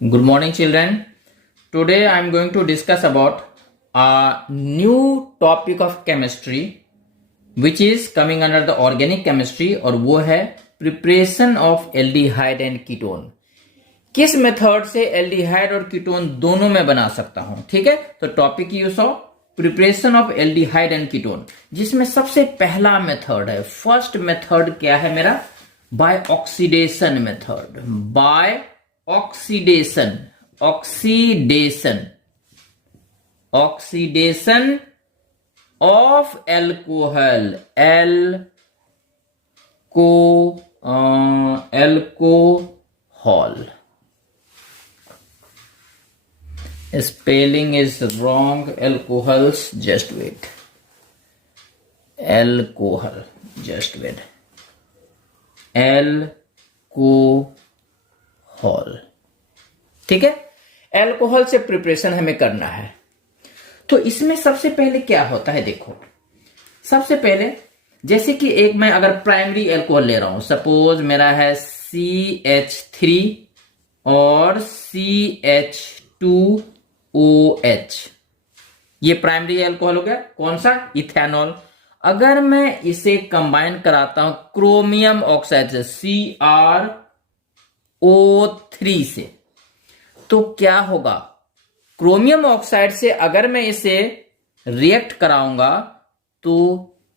Good morning, children. Today I am going to discuss about a new topic of chemistry which is coming under the organic chemistry और वो है preparation of aldehyde and ketone. किस method से aldehyde और ketone दोनों में बना सकता हूं. ठीक है, तो topic you saw preparation of aldehyde and ketone, जिसमें सबसे पहला मेथड है, फर्स्ट मेथड क्या है मेरा, by oxidation method. By oxidation of alcohol, alcohol. Spelling is wrong. Alcohols. Just wait. Alcohol. Just wait. Alcohol. ठीक है, एल्कोहल से प्रिपरेशन हमें करना है. तो इसमें सबसे पहले क्या होता है, देखो सबसे पहले जैसे कि एक मैं अगर प्राइमरी एल्कोहल ले रहा हूं, सपोज मेरा है CH3 और CH2OH, ये प्राइमरी एल्कोहल हो गया. कौन सा, इथेनॉल. अगर मैं इसे कंबाइन कराता हूं क्रोमियम ऑक्साइड से CrO3 से, तो क्या होगा, क्रोमियम ऑक्साइड से अगर मैं इसे रिएक्ट कराऊंगा तो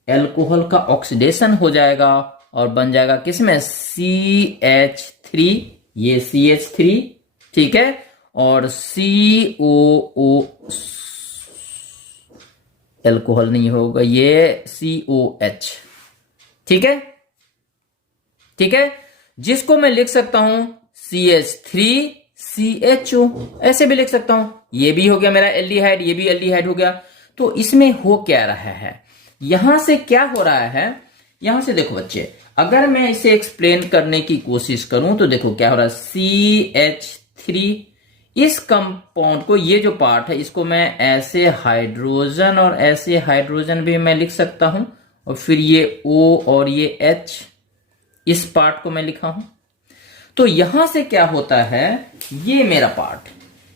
एल्कोहल का ऑक्सीडेशन हो जाएगा और बन जाएगा किसमें, CH3, ये CH3, ठीक है, और COO, एल्कोहल नहीं होगा, ये COH. ठीक है, ठीक है, जिसको मैं लिख सकता हूं CH3CHO, ऐसे भी लिख सकता हूं. ये भी हो गया मेरा एल्डिहाइड, ये भी एल्डिहाइड हो गया. तो इसमें हो क्या रहा है, यहां से क्या हो रहा है, यहां से देखो बच्चे, अगर मैं इसे एक्सप्लेन करने की कोशिश करूं तो देखो क्या हो रहा है, CH3, इस कंपाउंड को, ये जो पार्ट है इसको मैं ऐसे हाइड्रोजन और ऐसे हाइड्रोजन भी मैं लिख सकता हूं, और फिर ये O और ये H, इस पार्ट को मैं लिखा हूं. तो यहां से क्या होता है, ये मेरा पार्ट,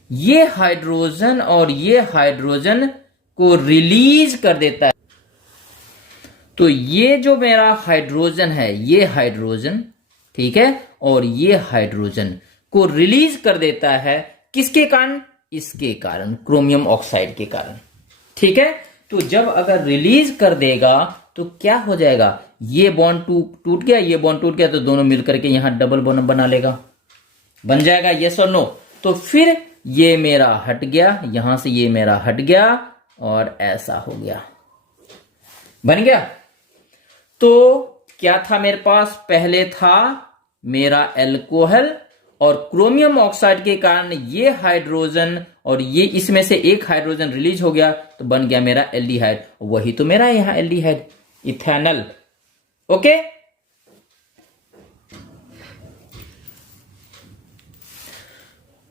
ये हाइड्रोजन और ये हाइड्रोजन को रिलीज कर देता है. तो ये जो मेरा हाइड्रोजन है, ये हाइड्रोजन, ठीक है, और ये हाइड्रोजन को रिलीज कर देता है. किसके कारण, इसके कारण, क्रोमियम ऑक्साइड के कारण. ठीक है, तो जब अगर रिलीज कर देगा तो क्या हो जाएगा, ये बॉन्ड टूट गया, ये बॉन्ड टूट गया, तो दोनों मिलकर के यहां डबल बॉन्ड बना लेगा, बन जाएगा, यस और नो. तो फिर ये मेरा हट गया, यहां से ये मेरा हट गया और ऐसा हो गया, बन गया. तो क्या था मेरे पास, पहले था मेरा एल्कोहल, और क्रोमियम ऑक्साइड के कारण ये हाइड्रोजन और ये, इसमें से एक हाइड्रोजन रिलीज हो गया तो बन गया मेरा एल्डिहाइड. वही तो मेरा यहां एल्डिहाइड, इथेनॉल. ओके,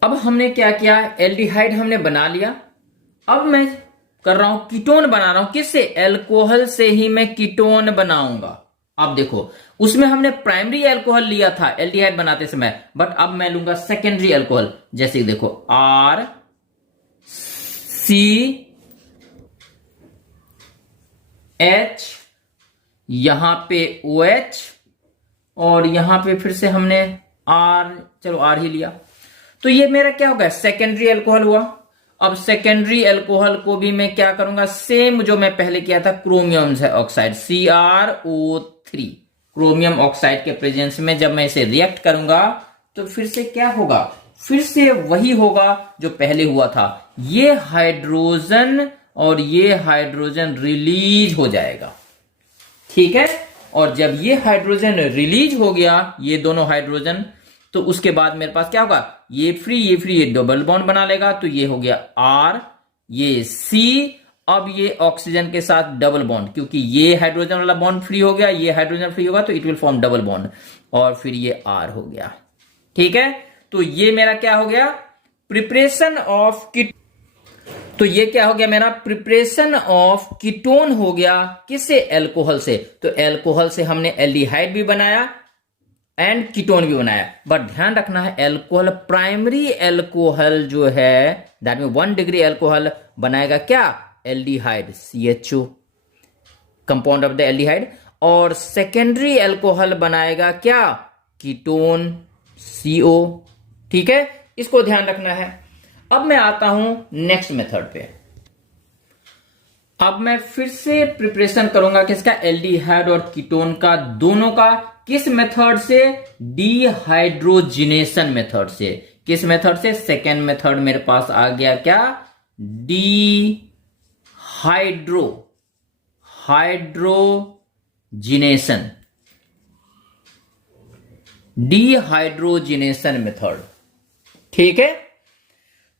अब हमने क्या किया, एल्डिहाइड हमने बना लिया. अब मैं कर रहा हूं कीटोन बना रहा हूं, किससे, एल्कोहल से ही मैं कीटोन बनाऊंगा. अब देखो, उसमें हमने प्राइमरी एल्कोहल लिया था एल्डिहाइड बनाते समय, बट अब मैं लूंगा सेकेंडरी एल्कोहल. जैसे देखो RCH, यहां पे OH, और यहां पे फिर से हमने चलो R ही लिया. तो ये मेरा क्या होगा, सेकेंडरी एल्कोहल हुआ. अब सेकेंडरी एल्कोहल को भी मैं क्या करूंगा, सेम जो मैं पहले किया था, chromium oxide CrO3, chromium oxide के प्रेजेंस में जब मैं इसे रिएक्ट करूंगा तो फिर से क्या होगा, फिर से वही होगा जो पहले हुआ था, ये हाइड्रोजन और ये हाइड्रोजन रिलीज हो जाएगा. ठीक है, और जब ये हाइड्रोजन रिलीज हो गया, ये दोनों हाइड्रोजन, तो उसके बाद मेरे पास क्या होगा, ये फ्री ये फ्री, ये डबल बॉन्ड बना लेगा, तो ये हो गया R, ये C. अब ये ऑक्सीजन के साथ डबल बॉन्ड, क्योंकि ये हाइड्रोजन वाला बॉन्ड फ्री हो गया, ये हाइड्रोजन फ्री होगा, तो it will form double bond, और फिर ये R हो गया. ठीक है, तो ये मेरा क्या हो गया, प्रिपरेशन ऑफ कीट. तो ये क्या हो गया मेरा, प्रिपरेशन ऑफ कीटोन हो गया, किससे, एल्कोहल से. तो एल्कोहल से हमने एल्डिहाइड भी बनाया, एंड कीटोन भी बनाया। बट ध्यान रखना है एल्कोहल, प्राइमरी एल्कोहल जो है दैट मीन 1 डिग्री एल्कोहल बनाएगा क्या, aldehyde CHO, compound of the aldehyde, और सेकेंडरी एल्कोहल बनाएगा क्या, कीटोन CO। ठीक है, इसको ध्यान रखना है। अब मैं आता हूं नेक्स्ट मेथड पे। अब मैं फिर से प्रिपरेशन करूंगा किसका, एल्डिहाइड और कीटोन का, दोनों का। किस मेथड से, डिहाइड्रोजिनेशन मेथड से। किस मेथड से, सेकेंड मेथड मेरे पास आ गया क्या, हाइड्रोजिनेशन, डिहाइड्रोजिनेशन मेथड। ठीक है,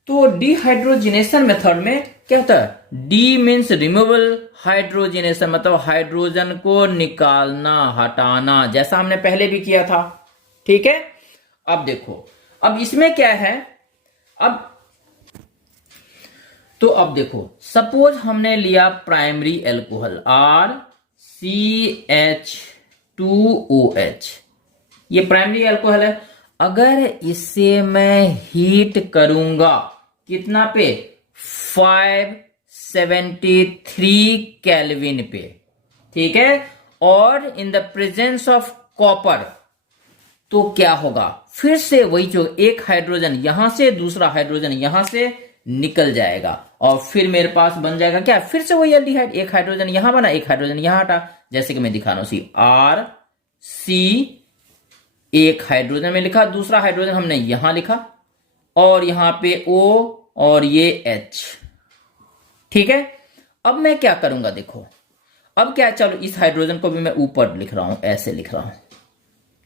तो डिहाइड्रोजिनेशन मेथड में क्या होता है, डी मीन्स रिमूवल, हाइड्रोजिनेशन मतलब हाइड्रोजन को निकालना, हटाना, जैसा हमने पहले भी किया था। ठीक है, अब देखो, अब इसमें क्या है, अब देखो, सपोज हमने लिया प्राइमरी एल्कोहल RCH2OH, ये प्राइमरी एल्कोहल है। अगर इसे मैं हीट करूंगा कितना पे, 573 केल्विन पे। ठीक है, और in the presence of copper, तो क्या होगा, फिर से वही जो एक हाइड्रोजन यहां से, दूसरा हाइड्रोजन यहां से निकल जाएगा, और फिर मेरे पास बन जाएगा क्या, फिर से वही एल्डिहाइड, एक हाइड्रोजन यहां बना, एक हाइड्रोजन यहां हटा, जैसे कि मैं दिखा रहा हूं, RC, एक हाइड्रोजन में लिखा, दूसरा हाइड्रोजन हमने यहां लिखा, और यहां पे O और ये H। ठीक है, अब मैं क्या करूंगा, देखो, अब क्या, चलो इस हाइड्रोजन को भी मैं ऊपर लिख रहा हूं, ऐसे लिख रहा हूं।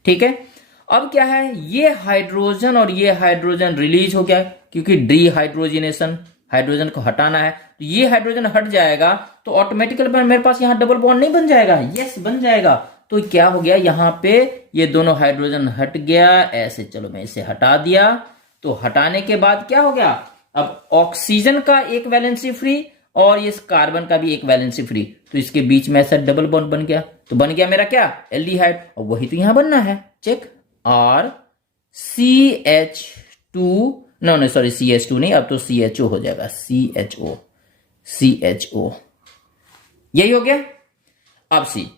ठीक है, अब क्या है, ये हाइड्रोजन और ये हाइड्रोजन रिलीज हो गया, क्योंकि डिहाइड्रोजिनेशन, हाइड्रोजन को हटाना है, तो ये हाइड्रोजन हट जाएगा, तो ऑटोमेटिकली मेरे पास यहां डबल बॉन्ड नहीं बन जाएगा, यस बन जाएगा। तो क्या हो गया, यहां पे ये दोनों हाइड्रोजन हट गया, ऐसे, चलो मैं इसे हटा दिया, तो हटाने के बाद क्या हो गया, अब ऑक्सीजन का एक वैलेंसी फ्री और इस कार्बन का भी एक वैलेंसी फ्री, तो इसके बीच में ऐसा डबल बॉन्ड बन गया, तो बन गया मेरा क्या, एल्डिहाइड, और वही तो यहां बनना है, check, RCH2, no sorry CH2 नहीं, अब तो CHO हो जाएगा, CHO, यही हो गया। अब सी,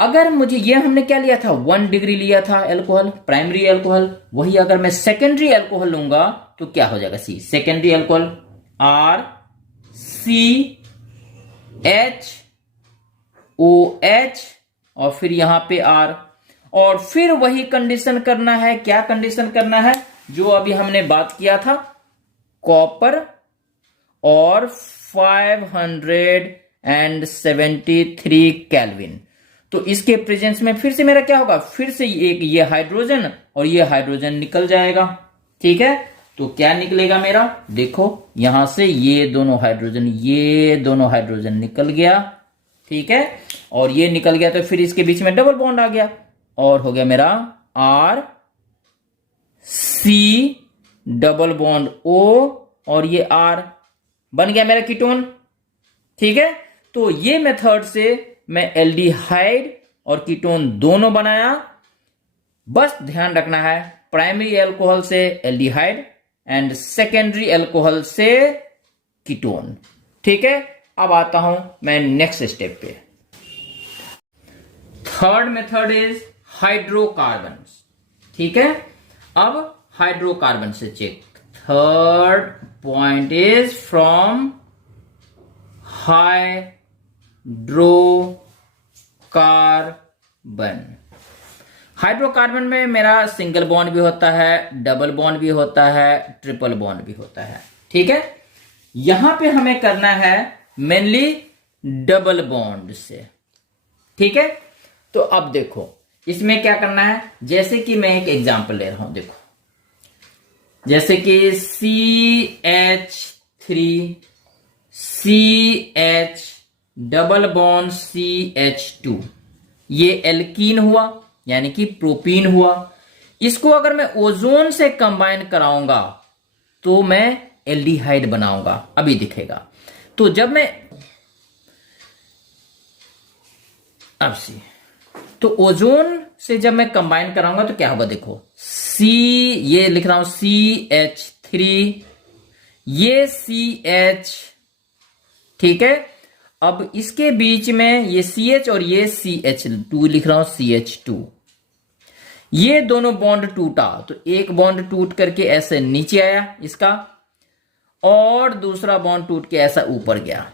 अगर मुझे, ये हमने क्या लिया था, 1 डिग्री लिया था एल्कोहल, प्राइमरी एल्कोहल, वही अगर मैं सेकेंडरी एल्कोहल लूंगा तो क्या हो जाएगा, सी, सेकेंडरी एल्कोहल RCHOH, और फिर यहां पे R, और फिर वही कंडीशन करना है, क्या कंडीशन करना है, जो अभी हमने बात किया था, कॉपर और 573 केल्विन, तो इसके प्रेजेंस में फिर से मेरा क्या होगा, फिर से एक ये हाइड्रोजन और ये हाइड्रोजन निकल जाएगा। ठीक है, तो क्या निकलेगा मेरा, देखो यहां से ये दोनों हाइड्रोजन निकल गया। ठीक है, और ये निकल गया, तो फिर इसके बीच में डबल बॉन्ड आ गया, और हो गया मेरा RC डबल बॉन्ड O, और ये R बन गया मेरा कीटोन। ठीक है, तो ये मेथड से मैं एल्डिहाइड और कीटोन दोनों बनाया। बस ध्यान रखना है, प्राइमरी एल्कोहल से एल्डिहाइड एंड सेकेंडरी एल्कोहल से कीटोन। ठीक है, अब आता हूं मैं नेक्स्ट स्टेप पे। Third method is hydrocarbon. ठीक है, अब हाइड्रोकार्बन से check, third point is from hydrocarbon. Hydrocarbon में मेरा सिंगल बॉन्ड भी होता है, डबल बॉन्ड भी होता है, ट्रिपल बॉन्ड भी होता है। ठीक है, यहां पे हमें करना है मेनली डबल बॉन्ड से। ठीक है, तो अब देखो इसमें क्या करना है, जैसे कि मैं एक एग्जांपल ले रहा हूं, देखो जैसे कि CH3CH डबल बॉन्ड CH2, ये एल्कीन हुआ, यानी कि प्रोपीन हुआ। इसको अगर मैं ओजोन से कंबाइन कराऊंगा तो मैं एल्डिहाइड बनाऊंगा, अभी दिखेगा। तो जब मैं, अब सी तो ओजोन से जब मैं कंबाइन कराऊंगा तो क्या होगा, देखो सी, ये लिख रहा हूं CH3, ये CH, ठीक है। अब इसके बीच में ये CH और ये CH2 लिख रहा हूं, CH2, ये दोनों बॉन्ड टूटा तो एक बॉन्ड टूट करके ऐसे नीचे आया इसका, और दूसरा बॉन्ड टूट के ऐसा ऊपर गया।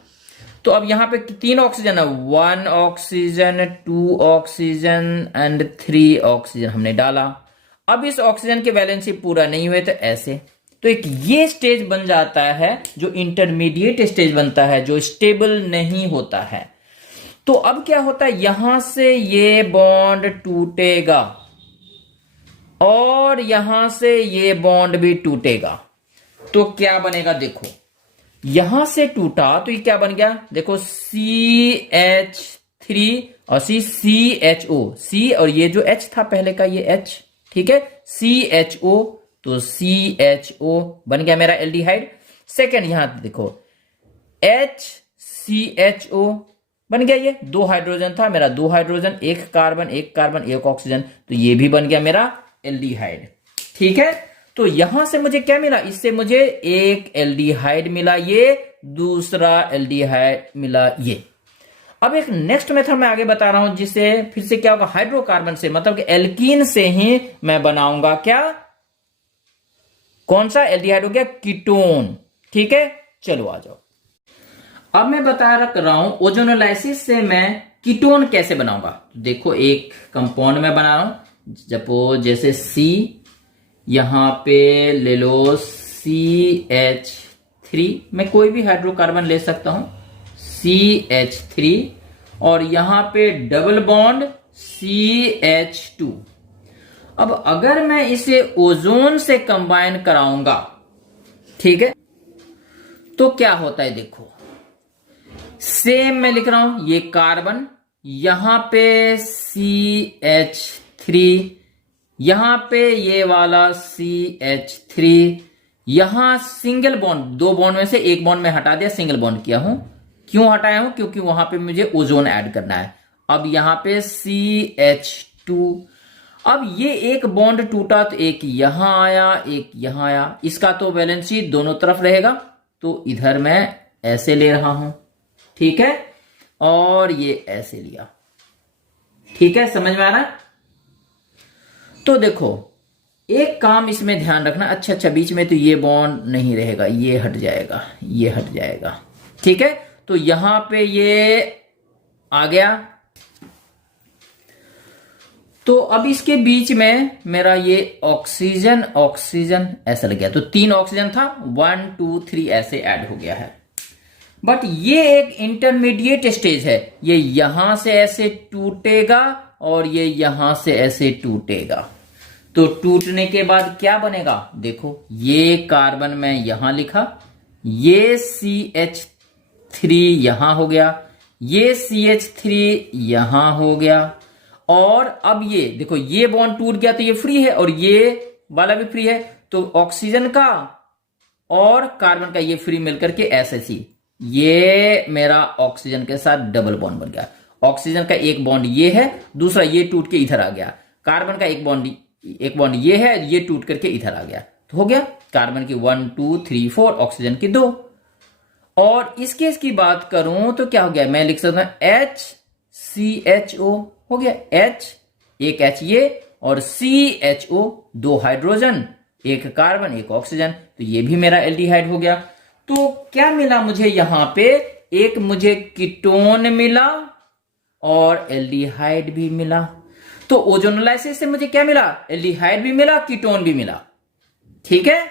तो अब यहां पे 3 ऑक्सीजन है, 1 ऑक्सीजन, 2 ऑक्सीजन एंड 3 ऑक्सीजन हमने डाला। अब इस ऑक्सीजन के वैलेंसी पूरा नहीं हुए तो ऐसे, तो एक ये स्टेज बन जाता है जो इंटरमीडिएट स्टेज बनता है, जो स्टेबल नहीं होता है। तो अब क्या होता है, यहां से ये बॉन्ड टूटेगा और यहां से ये बॉन्ड भी टूटेगा, तो क्या बनेगा, देखो यहां से टूटा तो ये क्या बन गया, देखो CH3 और CHO, C और ये जो H था पहले का ये H, ठीक है, CHO, तो CHO बन गया मेरा एल्डिहाइड। सेकेंड यहां देखो HCHO बन गया, ये 2 हाइड्रोजन था मेरा, 2 हाइड्रोजन, 1 कार्बन 1 कार्बन 1 ऑक्सीजन, तो ये भी बन गया मेरा एल्डिहाइड, ठीक है। तो यहां से मुझे क्या मिला, इससे मुझे एक एल्डिहाइड मिला, ये दूसरा एल्डिहाइड मिला ये। अब एक नेक्स्ट मेथड मैं आगे बता रहा हूं, जिससे फिर से क्या होगा, हाइड्रोकार्बन से मतलब कि एल्कीन से ही मैं बनाऊंगा क्या, कौन सा एल्डिहाइड हो गया, कीटोन, ठीक है। चलो आ जाओ, अब मैं बता रहा हूं ओजोनोलाइसिस से मैं कीटोन कैसे बनाऊंगा। देखो एक कंपाउंड में बना रहा हूं, जैसे C, यहां पे ले लो CH3, मैं कोई भी हाइड्रोकार्बन ले सकता हूं, CH3, और यहां पे डबल बॉन्ड CH2। अब अगर मैं इसे ओजोन से कंबाइन कराऊंगा, ठीक है, तो क्या होता है, देखो सेम मैं लिख रहा हूं, ये कार्बन, यहां पे CH3, यहां पे ये वाला CH3, यहां सिंगल बॉन्ड, 2 बॉन्ड में से एक बॉन्ड में हटा दिया, सिंगल बॉन्ड किया हूं। क्यों हटाया हूं, क्योंकि वहां पे मुझे ओजोन ऐड करना है। अब यहां पे CH2, अब ये एक बॉन्ड टूटा तो एक यहां आया एक यहां आया, इसका तो वैलेंसी दोनों तरफ रहेगा, तो इधर मैं ऐसे ले रहा हूं, ठीक है, और ये ऐसे लिया, ठीक है, समझ में आ रहा है। तो देखो एक काम इसमें ध्यान रखना, अच्छा बीच में तो ये बॉन्ड नहीं रहेगा, ये हट जाएगा, ये हट जाएगा, ठीक है। तो यहां पे ये आ गया, तो अब इसके बीच में मेरा ये ऑक्सीजन ऑक्सीजन ऐसा लग गया, तो 3 ऑक्सीजन था, 1 2 3 ऐसे ऐड हो गया है। बट ये एक इंटरमीडिएट स्टेज है, ये यहां से ऐसे टूटेगा और ये यहां से ऐसे टूटेगा, तो टूटने के बाद क्या बनेगा, देखो ये कार्बन में यहां लिखा, ये CH3 यहां हो गया, ये CH3 यहां हो गया, और अब ये देखो ये बॉन्ड टूट गया तो ये फ्री है और ये वाला भी फ्री है, तो ऑक्सीजन का और कार्बन का ये फ्री मिलकर के SH, ये मेरा ऑक्सीजन के साथ डबल बॉन्ड बन गया। ऑक्सीजन का एक बॉन्ड ये है, दूसरा ये टूट के इधर आ गया, कार्बन का एक बॉन्ड ये है, ये टूट करके इधर आ गया, तो हो गया कार्बन की 1 2 3 4, ऑक्सीजन की 2। और इस केस की बात करूं तो क्या हो गया, मैं लिख सकता हूं HCHO, हो गया H, एक H ये, और CHO, 2 हाइड्रोजन, 1 कार्बन 1 ऑक्सीजन, तो ये भी मेरा एल्डिहाइड हो गया। तो क्या मिला मुझे यहां पे, एक मुझे कीटोन मिला और एल्डिहाइड भी मिला। तो ओजोनोलाइसिस से मुझे क्या मिला, एल्डिहाइड भी मिला, कीटोन भी मिला, ठीक है।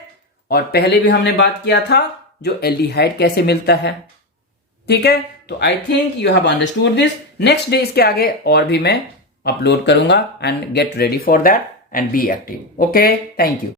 और पहले भी हमने बात किया था जो एल्डिहाइड कैसे मिलता है, ठीक है। तो I think you have understood this. Next day इसके आगे और भी मैं अपलोड करूंगा, and get ready for that and be active. Okay, thank you.